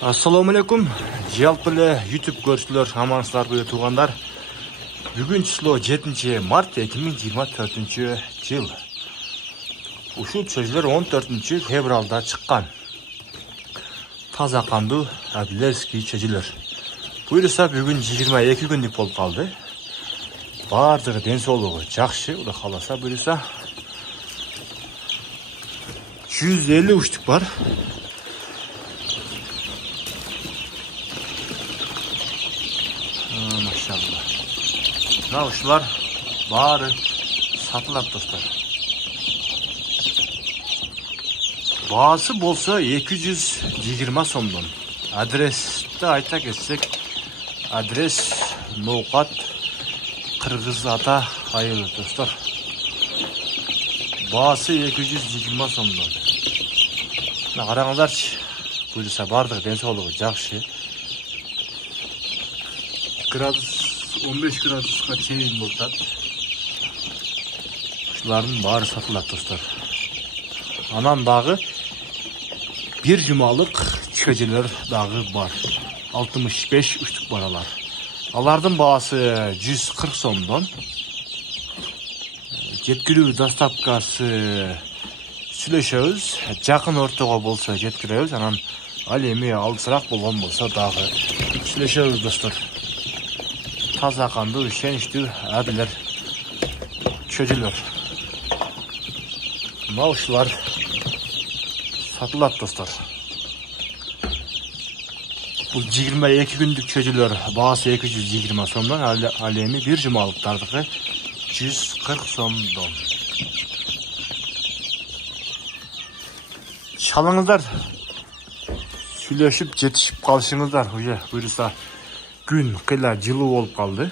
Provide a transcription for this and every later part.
Assalamu alaikum. Жалпылы YouTube көршілер, амансыздар туғандар. Бүгін число 7 март 2024 жыл. Ушул чөжлөр 14 февралда чыккан. Таза канду Адлерский чөжлөр. Буйруса бүгүн 22 күндүк болуп калды. Бардыгы ден соолугу жакшы, Кудай кааласа буйруса 150 уштук бар. Maşallah. Mına uşular bari satılат dostlar. Baası bolsa 220 сомдон. Adresde ayta ketsek, adres Ноокат, Кыргыз Ата айылы dostlar. Baası 220 сомдон. Караңыздарчы, буюрса бардыгы ден соолугу жакшы. Gradus 15 gradusga çeyin boltat. Şuların bari satılat dostlar. Anan dağı bir cumalık çöjeler dağı var. 65 uçtuk baralar. Alardın bağısı 140 somdan. Yetkilүү dastapkası süleşeuz. Jakın ortaga bolsa yetkilebиз. Anan ал эми алысыраак болгон болсо дагы сүйлөшөбүз достор. Таза канду, ишеничтүү адилер чөжүлөр. Мына ушулар сатылат достор. Бул 22 күндүк чөжүлөр баасы 220 сомдон, ал эми бир жумалыктардыкы 140 сомдон. Шалыңыздар, сүйлөшүп жетишип калышыңыздар. Уже буйруса gün kıyla жылуу болуп калды.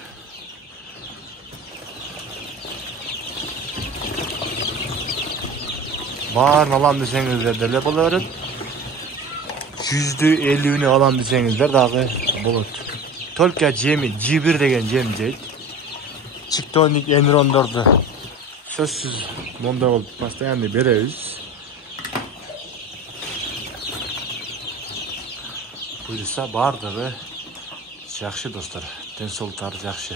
Баарын алам десеңиздер деле боло берет. 150'ünü алам десеңиздер дагы болот. Только жеми, G1 деген жем жейт. Чиктоник эмирондорду сөзсүз мондай болуп постоянно беребиз. Буйруса бардыгы жақшы достар, ден соолуктары жақшы.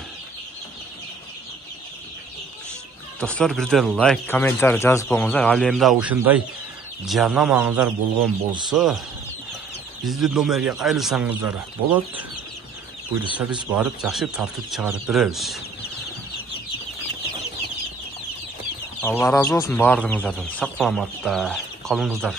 Достар, бирден лайк, комментарий жазып коюңуздар. Ал эмне ушундай жарнамаңыздар болгон болсо, биздин номерге кайрылсаңыздар болот. Буйруса биз барып жакшы тартып чыгарып беребиз. Алла разы болсун баардыгыңыздардан. Сак саламатта калыңыздар.